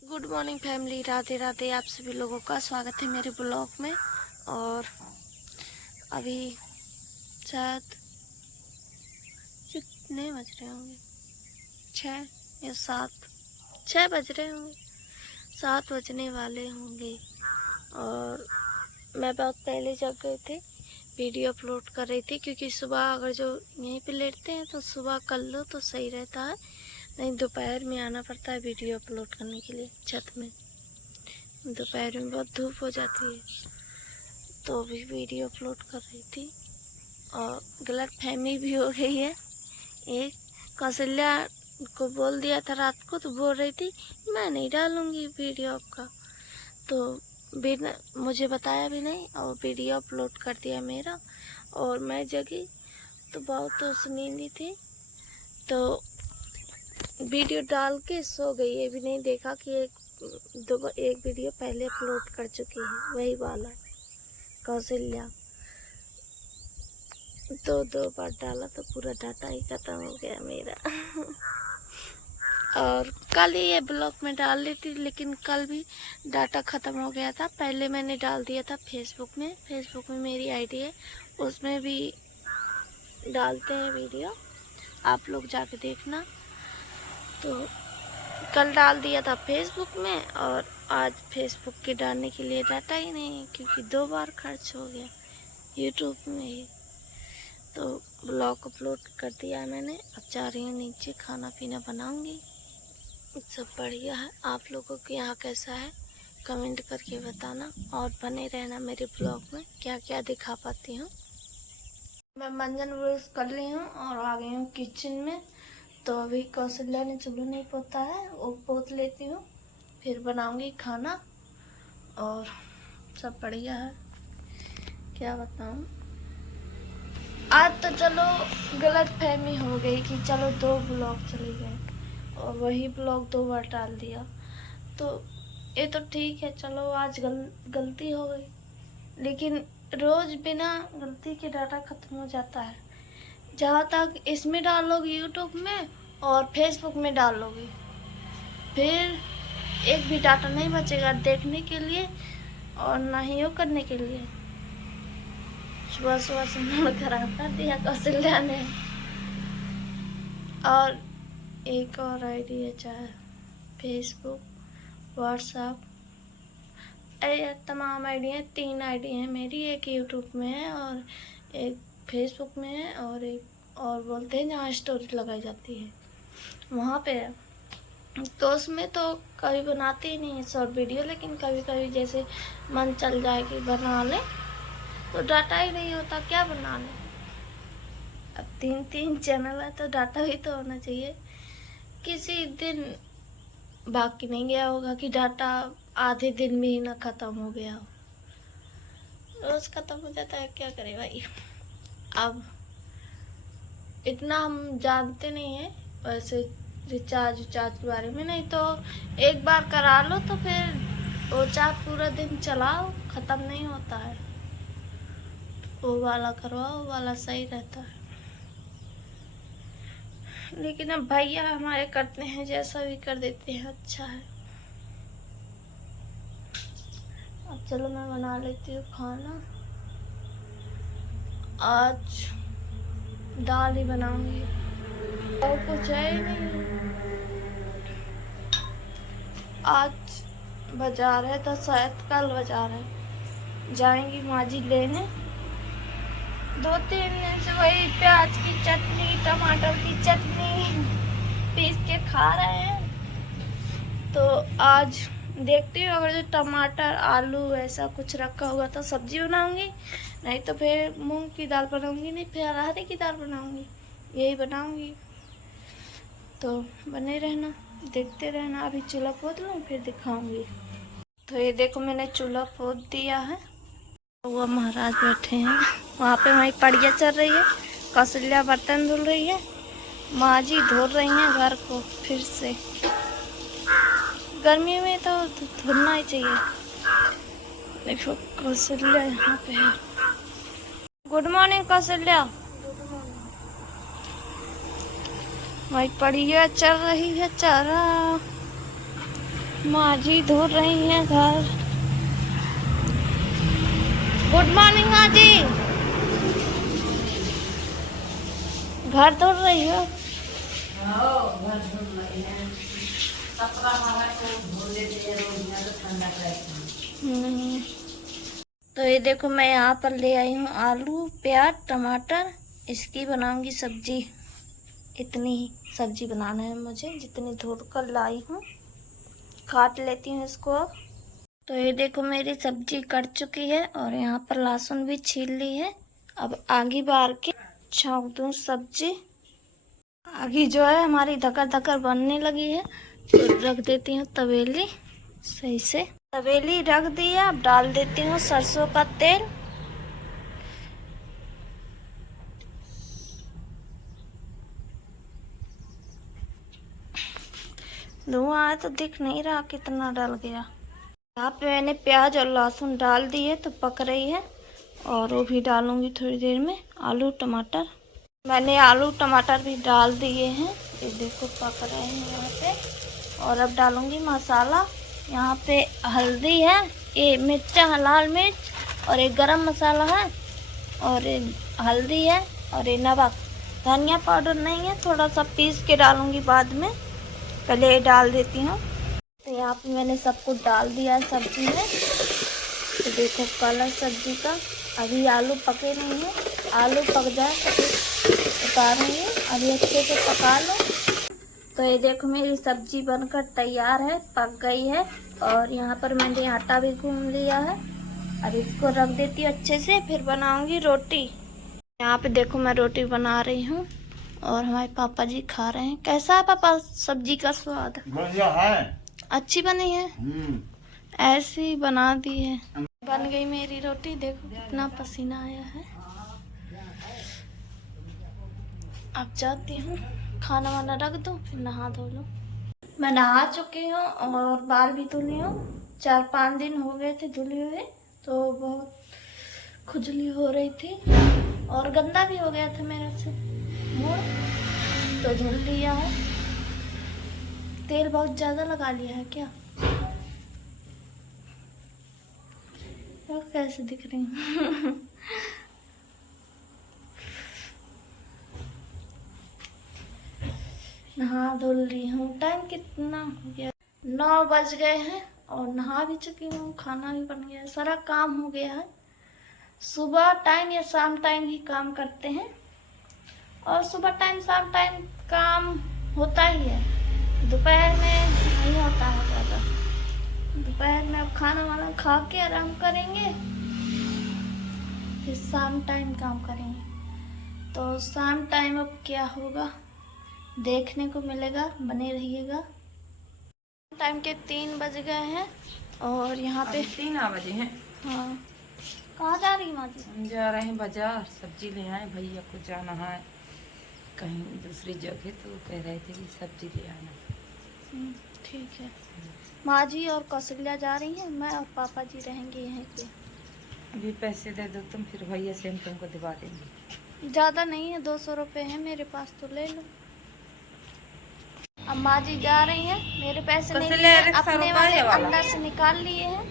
Good morning family, Radhe Radhe. आप सभी लोगों का स्वागत है मेरे ब्लॉग में। और अभी शायद कितने बज रहे होंगे, 6 या 7 बज रहे होंगे, 7 बजने वाले होंगे। और मैं बहुत पहले जग गई थी, वीडियो अपलोड कर रही थी, क्योंकि सुबह अगर जो यहीं पे लेटते हैं तो सुबह कर लो तो सही रहता है, नहीं दोपहर में आना पड़ता है वीडियो अपलोड करने के लिए छत में। दोपहर में बहुत धूप हो जाती है, तो भी वीडियो अपलोड कर रही थी। और गलत फहमी भी हो गई है। एक कौशल्या को बोल दिया था रात को, तो बोल रही थी मैं नहीं डालूंगी वीडियो आपका, तो बिना मुझे बताया भी नहीं और वीडियो अपलोड कर दिया मेरा। और मैं जगी तो बहुत नींदी थी, तो वीडियो डाल के सो गई। ये भी नहीं देखा कि एक वीडियो पहले अपलोड कर चुकी है, वही वाला कौशल्या। दो बार डाला तो पूरा डाटा ही खत्म हो गया मेरा। और कल ही ये ब्लॉग में डाल ली थी, लेकिन कल भी डाटा ख़त्म हो गया था। पहले मैंने डाल दिया था फेसबुक में मेरी आईडी है, उसमें भी डालते हैं वीडियो, आप लोग जाके देखना। तो कल डाल दिया था फेसबुक में, और आज फेसबुक के डालने के लिए डाटा ही नहीं है, क्योंकि 2 बार खर्च हो गया यूट्यूब में ही। तो ब्लॉग अपलोड कर दिया मैंने। अब जा रही हूँ नीचे, खाना पीना बनाऊंगी। सब बढ़िया है। आप लोगों के यहाँ कैसा है कमेंट करके बताना, और बने रहना मेरे ब्लॉग में, क्या क्या दिखा पाती हूँ। मैं मंजन ब्रश कर ली हूँ और आ गई हूँ किचन में। तो अभी कौशल्या ने चूल्हा नहीं पोता है, वो पोत लेती हूँ, फिर बनाऊंगी खाना। और सब बढ़िया है, क्या बताऊँ। आज तो चलो गलत फहमी हो गई कि चलो 2 ब्लॉग चले गए, और वही ब्लॉग 2 बार डाल दिया, तो ये तो ठीक है। चलो आज गलती हो गई, लेकिन रोज़ बिना गलती के डाटा ख़त्म हो जाता है। जहाँ तक इसमें डालोगी यूट्यूब में और फेसबुक में डालोगी, फिर एक भी डाटा नहीं बचेगा देखने के लिए और ना ही वो करने के लिए। सुबह सुबह से मन खराब कर दिया कौशल्या ने। और एक और आईडी है, चाहे फेसबुक, व्हाट्सएप, तमाम आईडी हैं। 3 आईडी हैं मेरी, एक यूट्यूब में है और एक फेसबुक में है, और एक और बोलते हैं जहाँ स्टोरी लगाई जाती है वहाँ पे है। तो उसमें तो कभी बनाती ही नहीं है शॉर्ट वीडियो, लेकिन कभी कभी जैसे मन चल जाए कि बना ले, तो डाटा ही नहीं होता, क्या बना ले। अब 3 चैनल है तो डाटा भी तो होना चाहिए। किसी दिन बाकी नहीं गया होगा कि डाटा आधे दिन में ही ना ख़त्म हो गया हो। रोज़ ख़त्म हो जाता है, क्या करे भाई। अब इतना हम जानते नहीं हैं वैसे रिचार्ज के बारे में, नहीं तो एक बार करा लो तो फिर वो चार्ज पूरा दिन चलाओ, ख़त्म नहीं होता है। वो वाला करवाओ, वो वाला सही रहता है। लेकिन अब भैया हमारे करते हैं, जैसा भी कर देते हैं, अच्छा है। अब चलो मैं बना लेती हूँ खाना। आज दाल ही बनाऊंगी और कुछ है ही नहीं। आज बाजार है तो शायद कल बाजार है, जाएंगी माँ जी लेने। 2-3 दिन से वही प्याज की चटनी, टमाटर की चटनी पीस के खा रहे हैं। तो आज देखती हूँ, अगर जो टमाटर आलू ऐसा कुछ रखा हुआ तो सब्जी बनाऊंगी, नहीं तो फिर मूंग की दाल बनाऊंगी, नहीं फिर अरहर की दाल बनाऊंगी, यही बनाऊंगी। तो बने रहना, देखते रहना। अभी चूल्हा पोत लूँ फिर दिखाऊंगी। तो ये देखो मैंने चूल्हा पोत दिया है। वो महाराज बैठे हैं वहाँ पे, वहीं पड़िया चल रही है, कौशल्या बर्तन धुल रही है, माँ जी धो रही हैं घर को फिर से। गर्मी में तो धुलना ही चाहिए। देखो कौशल्या यहाँ पे है। Good morning Kaushalya. वही पड़िया चल रही है चारा। माँ जी धो रही हैं घर। गुड मॉर्निंग माँ जी। घर धो रही हो? घर धुल रही है। कपड़ा हवा को धो लेते हैं रोज में तो ठंडा रहती नहीं। तो ये देखो मैं यहाँ पर ले आई हूँ आलू प्याज टमाटर, इसकी बनाऊंगी सब्जी। इतनी ही सब्जी बनाना है मुझे जितनी धोकर कर लाई हूँ। काट लेती हूँ इसको अब। तो ये देखो मेरी सब्जी कट चुकी है और यहाँ पर लहसुन भी छील ली है। अब आगे बार के छौंक दूँ सब्जी। आगे जो है हमारी धकर धकर बनने लगी है तो रख देती हूँ तवेली सही से। तवेली रख दी है। अब डाल देती हूँ सरसों का तेल। धुआं आया तो दिख नहीं रहा कितना डल गया। यहाँ पे मैंने प्याज और लहसुन डाल दिए तो पक रही है और वो भी डालूंगी थोड़ी देर में। आलू टमाटर मैंने आलू टमाटर भी डाल दिए हैं। ये देखो पक रहे हैं यहाँ पे। और अब डालूंगी मसाला। यहाँ पे हल्दी है, ये मिर्चा लाल मिर्च और एक गरम मसाला है और हल्दी है और ये नमक। धनिया पाउडर नहीं है, थोड़ा सा पीस के डालूंगी बाद में। पहले ये डाल देती हूँ। तो यहाँ पे मैंने सब कुछ डाल दिया है सब्जी में। तो देखो कलर सब्जी का। अभी आलू पके नहीं है, आलू पक जाए तो फिर उतारूंगी। अभी अच्छे से पका लो। तो ये देखो मेरी सब्जी बनकर तैयार है, पक गई है। और यहाँ पर मैंने आटा भी गूंद लिया है। अब इसको रख देती हूँ अच्छे से, फिर बनाऊंगी रोटी। यहाँ पे देखो मैं रोटी बना रही हूँ और हमारे पापा जी खा रहे हैं। कैसा है पापा सब्जी का स्वाद? बढ़िया है। अच्छी बनी है? ऐसी बना दी है। बन गई मेरी रोटी। देखो कितना पसीना आया है। अब जाती हूँ, खाना वाना रख दूँ फिर नहा धो लूँ। मैं नहा चुकी हूँ और बाल भी धुली हूँ। 4-5 दिन हो गए थे धुले हुए, तो बहुत खुजली हो रही थी और गंदा भी हो गया था मेरा से मुँह, तो धुल लिया है। तेल बहुत ज़्यादा लगा लिया है क्या? तो कैसे दिख रही हूँ? नहा धुल ली हूँ। टाइम कितना हो गया? 9 बज गए हैं और नहा भी चुकी हूँ, खाना भी बन गया है, सारा काम हो गया है। सुबह टाइम या शाम टाइम ही काम करते हैं और सुबह टाइम शाम टाइम काम होता ही है। दोपहर में नहीं होता है ज़्यादा। दोपहर में अब खाना वाना खा के आराम करेंगे, फिर शाम टाइम काम करेंगे। तो शाम टाइम अब क्या होगा देखने को मिलेगा, बने रहिएगा। टाइम के 3 बज गए हैं और यहाँ पे 3 बजे हैं। हाँ, कहाँ जा रही माँ जी? हम जा रहे हैं बाजार, सब्जी ले आए। भैया को जाना है कहीं दूसरी जगह, तो कह रहे थे कि सब्जी ले आना। ठीक है। माँ जी और कौशल्या जा रही हैं, मैं और पापा जी रहेंगे यहीं पे। अभी पैसे दे दो तुम, फिर भैया से हम तुमको दिवा देंगे। ज़्यादा नहीं है, 200 रुपये है मेरे पास, तो ले लो। अब माँ जी जा रही हैं, मेरे पैसे नहीं है, अपने वाले अंदर से निकाल लिए हैं।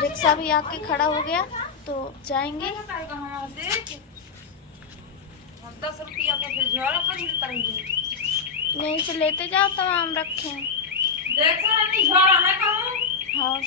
रिक्शा भी आके खड़ा हो गया तो जाएंगे। 10 रुपया का फिर झोरा खरीद करेंगे। यहीं से लेते जाओ, तमाम रखे हैं। हाँ,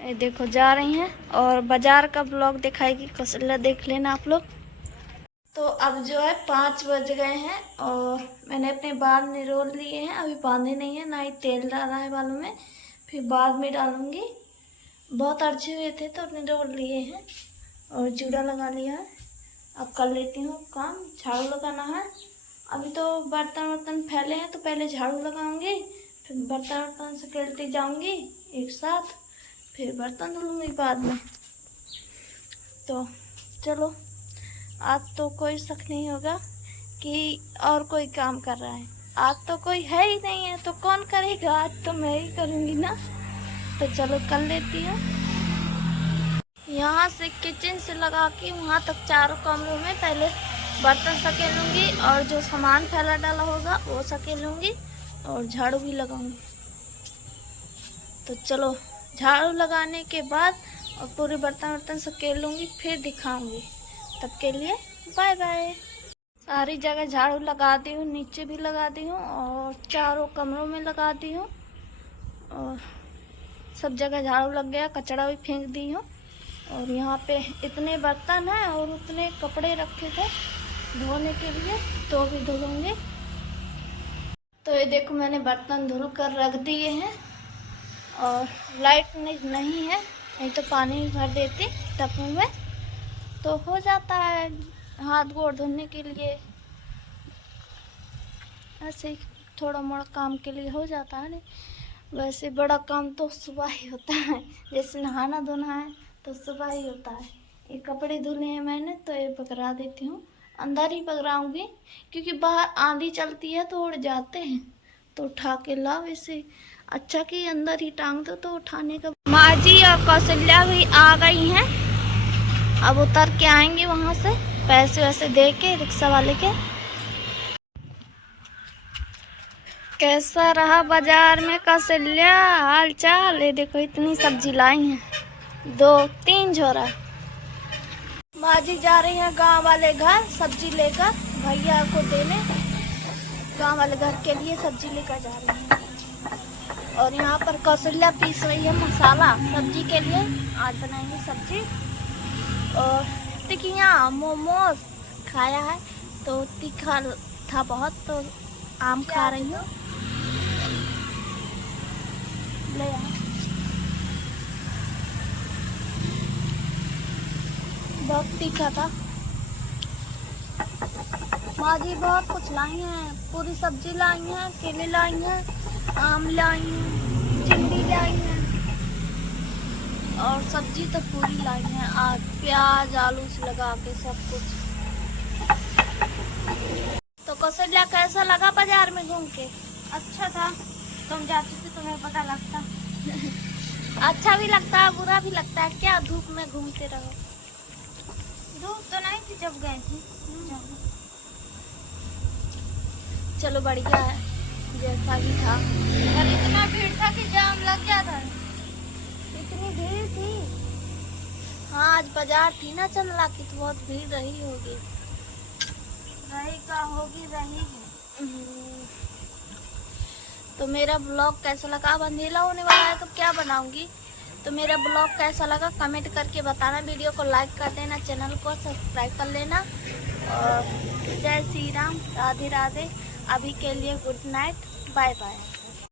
ये देखो जा रही हैं और बाजार का ब्लॉग दिखाएगी कौशल्या, देख लेना आप लोग। तो अब जो है 5 बज गए हैं और मैंने अपने बाल निरोल लिए हैं। अभी बांधे नहीं है, ना ही तेल डाला है बालों में, फिर बाद में डालूंगी। बहुत अर्जे हुए थे तो निरोल लिए हैं और जूड़ा लगा लिया है। अब कर लेती हूँ काम। झाड़ू लगाना है। अभी तो बर्तन वर्तन फैले हैं तो पहले झाड़ू लगाऊंगी, फिर बर्तन वर्तन सकेलती जाऊंगी एक साथ, फिर बर्तन धुलूंगी बाद में। तो चलो, आज तो कोई शक नहीं होगा कि और कोई काम कर रहा है। आज तो कोई है ही नहीं है तो कौन करेगा? आज तो मैं ही करूँगी ना। तो चलो कर लेती हूँ। यहाँ से किचन से लगा के वहाँ तक चारों कमरों में पहले बर्तन सकेलूँगी और जो सामान फैला डाला होगा वो सकेलूँगी और झाड़ू भी लगाऊंगी। तो चलो झाड़ू लगाने के बाद और पूरे बर्तन वर्तन सकेल लूँगी, फिर दिखाऊंगी। तब के लिए बाय बाय। सारी जगह झाड़ू लगा दी हूँ, नीचे भी लगा दी हूँ और चारों कमरों में लगा दी हूँ और सब जगह झाड़ू लग गया। कचरा भी फेंक दी हूँ और यहाँ पे इतने बर्तन हैं और उतने कपड़े रखे थे धोने के लिए, तो भी धुलूंगी। तो ये देखो मैंने बर्तन धुल कर रख दिए हैं और लाइट नहीं है, नहीं तो पानी भर देती टप्पू में तो हो जाता है हाथ गोड़ धोने के लिए। ऐसे ही थोड़ा मोड़ा काम के लिए हो जाता है। नहीं वैसे बड़ा काम तो सुबह ही होता है, जैसे नहाना धोना है तो सुबह ही होता है। ये कपड़े धुले हैं मैंने तो ये पकड़ा देती हूँ, अंदर ही पकड़ाऊँगी क्योंकि बाहर आंधी चलती है तो उड़ जाते हैं, तो उठा के लाओ। इसे अच्छा कि अंदर ही टांग दो तो उठाने का। माँ जी और कौशल्या भी आ गई हैं, अब उतर के आएंगे वहाँ से पैसे वैसे दे के रिक्शा वाले के। कैसा रहा बाजार में कौशल्या, हाल चाल? ये देखो इतनी सब्जी लाई हैं, 2-3 झोरा। माँ जी जा रही हैं गांव वाले घर सब्जी लेकर भैया को देने, गांव वाले घर के लिए सब्जी लेकर जा रही हैं। और यहाँ पर कौशल्या पीस रही है मसाला सब्जी के लिए, आज बनाएंगे सब्जी। और टिकिया मोमोज खाया है तो तीखा था बहुत, तो आम खा रही हूँ। ले आओ। बहुत तीखा था। माँ जी बहुत कुछ लाई हैं, पूरी सब्जी लाई हैं, केले लाई हैं, आम लाई हैं, चिंडी लाई हैं और सब्जी तो पूरी लाई हैं, आज प्याज आलू से लगा के सब कुछ। तो कौशल्या कैसा लगा बाजार में घूम के? अच्छा था, तुम जाती तो तुम्हें पता लगता। अच्छा भी लगता है बुरा भी लगता है, क्या धूप में घूमते रहो। धूप तो नहीं थी जब गए थे। चलो बढ़िया है जैसा भी था। पर इतना भीड़ था कि जाम लग गया था। इतनी भीड़ थी? हाँ आज बाजार थी ना चंदला की, तो बहुत भीड़ रही होगी। रही का होगी, रही है। तो मेरा ब्लॉग कैसा लगा? अब अंधेरा होने वाला है तो क्या बनाऊंगी। तो मेरा ब्लॉग कैसा लगा कमेंट करके बताना, वीडियो को लाइक कर देना, चैनल को सब्सक्राइब कर लेना और जय श्री राम, राधे राधे। अभी के लिए गुड नाइट, बाय बाय।